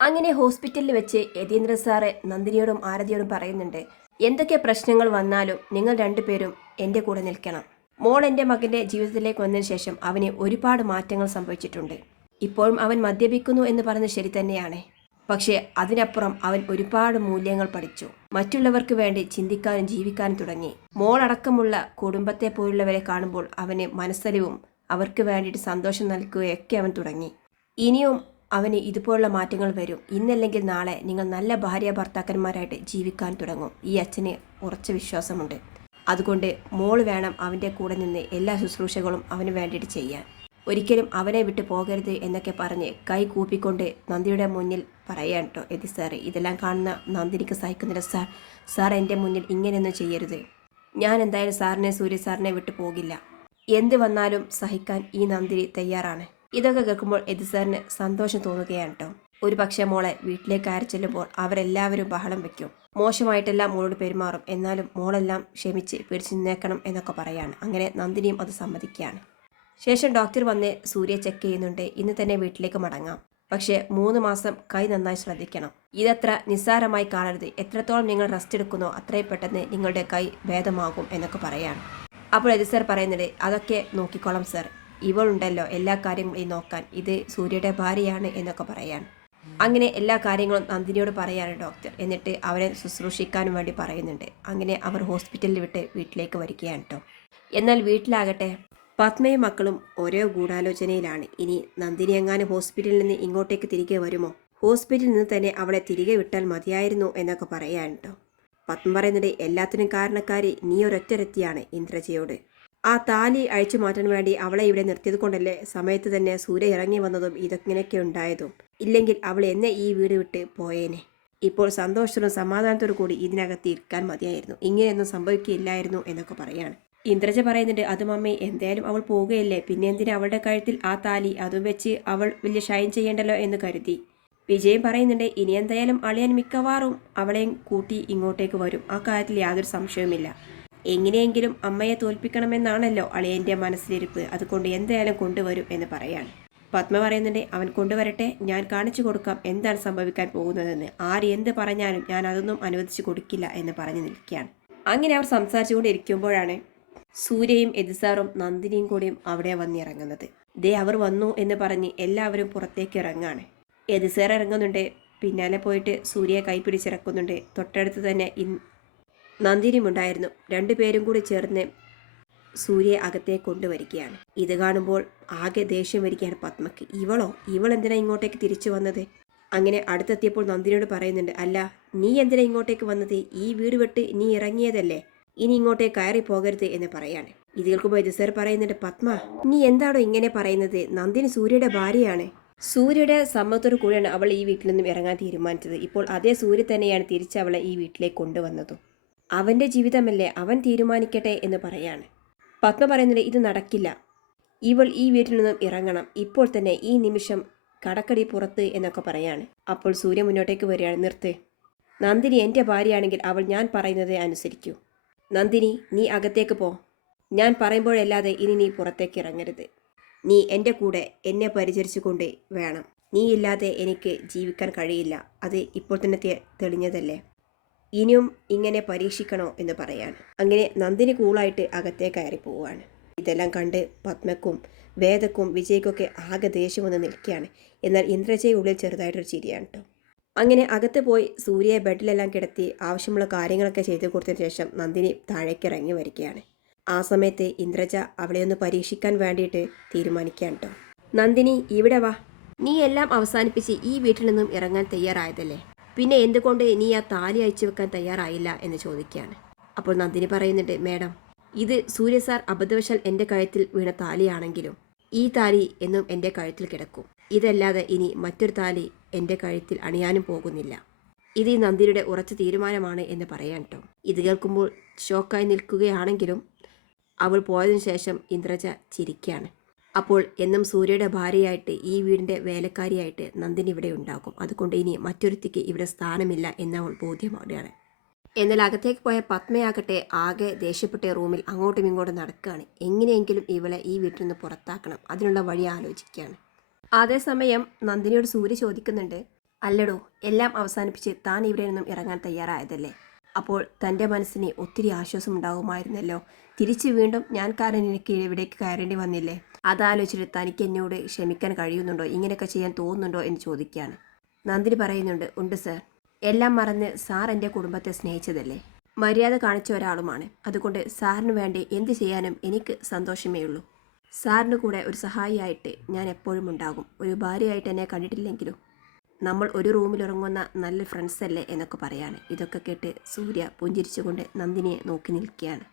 അങ്ങനെ ഹോസ്പിറ്റലിൽ വെച്ച് യതീന്ദ്ര സാറ് നന്ദിനിയോടും ആരതിയോടും പറയുന്നുണ്ട് എന്തൊക്കെ പ്രശ്നങ്ങൾ വന്നാലും നിങ്ങൾ രണ്ടുപേരും എന്റെ കൂടെ നിൽക്കണം. മോൾ എന്റെ മകന്റെ ജീവിതത്തിലേക്ക് വന്നതിന് ശേഷം അവന് ഒരുപാട് മാറ്റങ്ങൾ സംഭവിച്ചിട്ടുണ്ട്. ഇപ്പോഴും അവൻ മദ്യപിക്കുന്നു എന്ന് പറയുന്നത് ശരി തന്നെയാണ്. പക്ഷേ അതിനപ്പുറം അവൻ ഒരുപാട് മൂല്യങ്ങൾ പഠിച്ചു. മറ്റുള്ളവർക്ക് വേണ്ടി ചിന്തിക്കാനും ജീവിക്കാനും തുടങ്ങി. മോളടക്കമുള്ള കുടുംബത്തെ പോലുള്ളവരെ കാണുമ്പോൾ അവന് മനസ്സലിവും അവർക്ക് വേണ്ടിയിട്ട് സന്തോഷം നൽകുകയൊക്കെ അവൻ തുടങ്ങി. ഇനിയും അവന് ഇതുപോലുള്ള മാറ്റങ്ങൾ വരും. ഇന്നല്ലെങ്കിൽ നാളെ നിങ്ങൾ നല്ല ഭാര്യ ഭർത്താക്കന്മാരായിട്ട് ജീവിക്കാൻ തുടങ്ങും. ഈ അച്ഛന് ഉറച്ച വിശ്വാസമുണ്ട്. അതുകൊണ്ട് മോൾ വേണം അവന്റെ കൂടെ നിന്ന് എല്ലാ ശുശ്രൂഷകളും അവന് വേണ്ടിയിട്ട് ചെയ്യാൻ. ഒരിക്കലും അവനെ വിട്ടു പോകരുത് എന്നൊക്കെ പറഞ്ഞ് കൈ കൂപ്പിക്കൊണ്ട് നന്ദിയുടെ മുന്നിൽ പറയാൻ കേട്ടോ എതി സാറ്. ഇതെല്ലാം കാണുന്ന നന്ദിനിക്ക് സഹിക്കുന്നില്ല. സാർ സാർ എന്റെ മുന്നിൽ ഇങ്ങനെയൊന്നും ചെയ്യരുത്. ഞാൻ എന്തായാലും സാറിനെ സൂര്യ സാറിനെ വിട്ടു പോകില്ല. എന്ത് വന്നാലും സഹിക്കാൻ ഈ നന്ദിനി തയ്യാറാണ്. ഇതൊക്കെ കേൾക്കുമ്പോൾ എതി സാറിന് സന്തോഷം തോന്നുകയാണ് കേട്ടോ ഒരു പക്ഷേ മോളെ വീട്ടിലേക്ക് അയച്ചു ചെല്ലുമ്പോൾ അവരെല്ലാവരും ബഹളം വെക്കും. മോശമായിട്ടെല്ലാം മോളോട് പെരുമാറും. എന്നാലും മോളെല്ലാം ക്ഷമിച്ച് പിടിച്ചു നിന്നേക്കണം എന്നൊക്കെ പറയാണ്. അങ്ങനെ നന്ദിനിയും അത് സമ്മതിക്കുകയാണ്. ശേഷം ഡോക്ടർ വന്ന് സൂര്യ ചെക്ക് ചെയ്യുന്നുണ്ട്. ഇന്ന് തന്നെ വീട്ടിലേക്ക് മടങ്ങാം. പക്ഷേ മൂന്ന് മാസം കൈ നന്നായി ശ്രദ്ധിക്കണം. ഇതത്ര നിസ്സാരമായി കാണരുത്. എത്രത്തോളം നിങ്ങൾ റെസ്റ്റ് എടുക്കുന്നോ അത്രയും പെട്ടെന്ന് നിങ്ങളുടെ കൈ ഭേദമാകും എന്നൊക്കെ പറയാണ്. അപ്പോൾ എതി സർ പറയുന്നുണ്ട് അതൊക്കെ നോക്കിക്കോളാം സർ. ഇവളുണ്ടല്ലോ എല്ലാ കാര്യങ്ങളും നോക്കാൻ. ഇത് സൂര്യയുടെ ഭാര്യയാണ് എന്നൊക്കെ പറയാൻ അങ്ങനെ എല്ലാ കാര്യങ്ങളും നന്ദിനിയോട് പറയാണ് ഡോക്ടർ. എന്നിട്ട് അവരെ ശുശ്രൂഷിക്കാനും വേണ്ടി പറയുന്നുണ്ട്. അങ്ങനെ അവർ ഹോസ്പിറ്റലിൽ വിട്ട് വീട്ടിലേക്ക് വരികയാണ് കേട്ടോ എന്നാൽ വീട്ടിലാകട്ടെ. പത്മയും മക്കളും ഓരോ ഗൂഢാലോചനയിലാണ്. ഇനി നന്ദിനി എങ്ങാനും ഹോസ്പിറ്റലിൽ നിന്ന് ഇങ്ങോട്ടേക്ക് തിരികെ വരുമോ? ഹോസ്പിറ്റലിൽ നിന്ന് തന്നെ അവളെ തിരികെ വിട്ടാൽ മതിയായിരുന്നു എന്നൊക്കെ പറയാൻ കേട്ടോ പത്മ പറയുന്നത് എല്ലാത്തിനും കാരണക്കാരി നീ ഒരൊറ്റരത്തിയാണ് ഇന്ദ്രജയോട്. ആ താലി അഴിച്ചു മാറ്റാൻ വേണ്ടി അവളെ ഇവിടെ നിർത്തിയത് കൊണ്ടല്ലേ സമയത്ത് തന്നെ സൂര്യ ഇറങ്ങി വന്നതും ഇതങ്ങനെയൊക്കെ ഉണ്ടായതും. ഇല്ലെങ്കിൽ അവൾ എന്നെ ഈ വീട് വിട്ട് പോയേനെ. ഇപ്പോൾ സന്തോഷത്തോടും സമാധാനത്തോടു കൂടി ഇതിനകത്ത് ഇരിക്കാൻ മതിയായിരുന്നു. ഇങ്ങനെയൊന്നും സംഭവിക്കില്ലായിരുന്നു എന്നൊക്കെ പറയാണ്. ഇന്ദ്രജ പറയുന്നുണ്ട് അത് മമ്മി എന്തായാലും അവൾ പോവുകയല്ലേ? പിന്നെ എന്തിനാ അവളുടെ കഴുത്തിൽ ആ താലി? അതും വെച്ച് അവൾ വലിയ ഷൈൻ ചെയ്യേണ്ടല്ലോ എന്ന് കരുതി. വിജയൻ പറയുന്നുണ്ട് ഇനി എന്തായാലും അളിയൻ മിക്കവാറും അവളെയും കൂട്ടി ഇങ്ങോട്ടേക്ക് വരും. ആ കാര്യത്തിൽ യാതൊരു സംശയവുമില്ല. എങ്ങനെയെങ്കിലും അമ്മയെ തോൽപ്പിക്കണമെന്നാണല്ലോ അളിയന്റെ മനസ്സിലിരിപ്പ്. അതുകൊണ്ട് എന്തായാലും കൊണ്ടുവരും എന്ന് പറയാണ്. പത്മ പറയുന്നുണ്ട് അവൻ കൊണ്ടുവരട്ടെ ഞാൻ കാണിച്ചു കൊടുക്കാം എന്താണ് സംഭവിക്കാൻ പോകുന്നതെന്ന്. ആര് എന്ത് പറഞ്ഞാലും ഞാൻ അതൊന്നും അനുവദിച്ചു കൊടുക്കില്ല എന്ന് പറഞ്ഞു നിൽക്കുകയാണ്. അങ്ങനെ അവർ സംസാരിച്ചുകൊണ്ടിരിക്കുമ്പോഴാണ് സൂര്യയും എതിസാറും നന്ദിനിയും കൂടിയും അവിടെ വന്നിറങ്ങുന്നത്. ദേ അവർ വന്നു എന്ന് പറഞ്ഞ് എല്ലാവരും പുറത്തേക്ക് ഇറങ്ങാണ്. എതിസാർ ഇറങ്ങുന്നുണ്ട്. പിന്നാലെ പോയിട്ട് സൂര്യയെ കൈപ്പിടിച്ചിറക്കുന്നുണ്ട് തൊട്ടടുത്ത് തന്നെ നന്ദിനിയും രണ്ടു രണ്ടുപേരും കൂടി ചേർന്ന് സൂര്യയെ അകത്തെ കൊണ്ടുവരികയാണ്. ഇത് കാണുമ്പോൾ ആകെ ദേഷ്യം വരികയാണ് പത്മക്ക്. ഇവളോ? ഇവൾ എന്തിനാ ഇങ്ങോട്ടേക്ക് തിരിച്ചു വന്നത്? അങ്ങനെ അടുത്തെത്തിയപ്പോൾ നന്ദിനിയോട് പറയുന്നുണ്ട് അല്ല നീ എന്തിനാ ഇങ്ങോട്ടേക്ക് വന്നത്? ഈ വീട് വിട്ട് നീ ഇറങ്ങിയതല്ലേ? ഇനി ഇങ്ങോട്ടേക്ക് കയറി പോകരുത് എന്ന് പറയാണ്. ഇത് കേൾക്കുമ്പോൾ ഇത് സാർ പറയുന്നുണ്ട് പത്മ നീ എന്താണോ ഇങ്ങനെ പറയുന്നത്? നന്ദിനി സൂര്യയുടെ ഭാര്യയാണ്. സൂര്യയുടെ സമ്മതത്തോടു കൂടിയാണ് അവൾ ഈ വീട്ടിൽ നിന്നും ഇറങ്ങാൻ തീരുമാനിച്ചത്. ഇപ്പോൾ അതേ സൂര്യ തന്നെയാണ് തിരിച്ച് അവളെ ഈ വീട്ടിലേക്ക് കൊണ്ടുവന്നതും. അവന്റെ ജീവിതമല്ലേ അവൻ തീരുമാനിക്കട്ടെ എന്ന് പറയാണ്. പത്മ പറയുന്നത് ഇത് നടക്കില്ല. ഇവൾ ഈ വീട്ടിൽ നിന്നും ഇറങ്ങണം. ഇപ്പോൾ തന്നെ ഈ നിമിഷം കടക്കടി പുറത്ത് എന്നൊക്കെ പറയാണ്. അപ്പോൾ സൂര്യ മുന്നോട്ടേക്ക് വരികയാണ്. നിർത്ത്. നന്ദിനി എന്റെ ഭാര്യയാണെങ്കിൽ അവൾ ഞാൻ പറയുന്നത് അനുസരിക്കൂ. നന്ദിനി നീ അകത്തേക്ക് പോ. ഞാൻ പറയുമ്പോഴല്ലാതെ ഇനി നീ പുറത്തേക്ക് ഇറങ്ങരുത്. നീ എന്റെ കൂടെ എന്നെ പരിചരിച്ചുകൊണ്ട് വേണം. നീ ഇല്ലാതെ എനിക്ക് ജീവിക്കാൻ കഴിയില്ല. അത് ഇപ്പോൾ തന്നെ തെളിഞ്ഞതല്ലേ? ഇനിയും ഇങ്ങനെ പരീക്ഷിക്കണോ എന്ന് പറയാണ്. അങ്ങനെ നന്ദിനി കൂളായിട്ട് അകത്തേ കയറി പോവുകയാണ്. ഇതെല്ലാം കണ്ട് പത്മക്കും വേദക്കും വിജയ്ക്കൊക്കെ ആകെ ദേഷ്യം വന്ന് നിൽക്കുകയാണ്. എന്നാൽ ഇന്ദ്രജയ ഉള്ളിൽ ചെറുതായിട്ടൊരു ചിരിയാണ് കേട്ടോ. അങ്ങനെ അകത്ത് പോയി സൂര്യയെ ബെഡിലെല്ലാം കിടത്തി ആവശ്യമുള്ള കാര്യങ്ങളൊക്കെ ചെയ്തു കൊടുത്തതിന് ശേഷം നന്ദിനി താഴേക്ക് ഇറങ്ങി വരികയാണ്. ആ സമയത്ത് ഇന്ദ്രജ അവളെ ഒന്ന് പരീക്ഷിക്കാൻ വേണ്ടിയിട്ട് തീരുമാനിക്കുകയാണ് കേട്ടോ. നന്ദിനി ഇവിടെ വാ. നീ എല്ലാം അവസാനിപ്പിച്ച് ഈ വീട്ടിൽ നിന്നും ഇറങ്ങാൻ തയ്യാറായതല്ലേ? പിന്നെ എന്തുകൊണ്ട് നീ ആ താലി അയച്ചു വെക്കാൻ തയ്യാറായില്ല എന്ന് ചോദിക്കുകയാണ്. അപ്പോൾ നന്ദിനി പറയുന്നുണ്ട് മേഡം ഇത് സൂര്യ സാർ അബദ്ധവശാൽ എന്റെ കഴുത്തിൽ വീണ താലിയാണെങ്കിലും ഈ താലി എന്നും എന്റെ കഴുത്തിൽ കിടക്കും. ഇതല്ലാതെ ഇനി മറ്റൊരു താലി എന്റെ കഴുത്തിൽ അണിയാനും പോകുന്നില്ല. ഇത് ഈ നന്ദിനിയുടെ ഉറച്ച തീരുമാനമാണ് എന്ന് പറയാൻ കേട്ടോ ഇത് കേൾക്കുമ്പോൾ ഷോക്കായി നിൽക്കുകയാണെങ്കിലും അവൾ പോയതിനു ശേഷം ഇന്ദ്രജ ചിരിക്കുകയാണ്. അപ്പോൾ എന്നും സൂര്യയുടെ ഭാര്യയായിട്ട് ഈ വീടിന്റെ വേലക്കാരിയായിട്ട് നന്ദിനി ഇവിടെ ഉണ്ടാകും. അതുകൊണ്ട് ഇനി മറ്റൊരുത്തിക്ക് ഇവിടെ സ്ഥാനമില്ല എന്നവൾ ബോധ്യമാവുകയാണ്. എന്നാൽ അകത്തേക്ക് പോയ പത്മയാകട്ടെ ആകെ ദേഷ്യപ്പെട്ട റൂമിൽ അങ്ങോട്ടും ഇങ്ങോട്ടും നടക്കുകയാണ്. എങ്ങനെയെങ്കിലും ഇവളെ ഈ വീട്ടിൽ നിന്ന് പുറത്താക്കണം. അതിനുള്ള വഴി ആലോചിക്കുകയാണ്. അതേസമയം നന്ദിനിയോട് സൂര്യ ചോദിക്കുന്നുണ്ട് അല്ലടോ എല്ലാം അവസാനിപ്പിച്ച് താൻ ഇവിടെ നിന്നും ഇറങ്ങാൻ തയ്യാറായതല്ലേ? അപ്പോൾ തന്റെ മനസ്സിന് ഒത്തിരി ആശ്വാസം ഉണ്ടാകുമായിരുന്നല്ലോ തിരിച്ച് വീണ്ടും ഞാൻ കാരണം എനിക്ക് ഇവിടേക്ക് കയറേണ്ടി വന്നില്ലേ? അതാലോചിച്ചിട്ട് തനിക്ക് എന്നോട് ക്ഷമിക്കാൻ കഴിയുന്നുണ്ടോ? ഇങ്ങനെയൊക്കെ ചെയ്യാൻ തോന്നുന്നുണ്ടോ എന്ന് ചോദിക്കുകയാണ്. നന്ദിനി പറയുന്നുണ്ട് ഉണ്ട് സർ. എല്ലാം മറന്ന് സാർ എന്റെ കുടുംബത്തെ സ്നേഹിച്ചതല്ലേ? മര്യാദ കാണിച്ച ഒരാളുമാണ്. അതുകൊണ്ട് സാറിന് വേണ്ടി എന്ത് ചെയ്യാനും എനിക്ക് സന്തോഷമേ ഉള്ളൂ. സാറിന് കൂടെ ഒരു സഹായിയായിട്ട് ഞാൻ എപ്പോഴും ഉണ്ടാകും. ഒരു ഭാര്യയായിട്ട് എന്നെ കണ്ടിട്ടില്ലെങ്കിലും നമ്മൾ ഒരു റൂമിൽ ഉറങ്ങുന്ന നല്ല ഫ്രണ്ട്സ് അല്ലേ എന്നൊക്കെ പറയാണ്. ഇതൊക്കെ കേട്ട് സൂര്യ പുഞ്ചിരിച്ചുകൊണ്ട് നന്ദിനിയെ നോക്കി നിൽക്കുകയാണ്.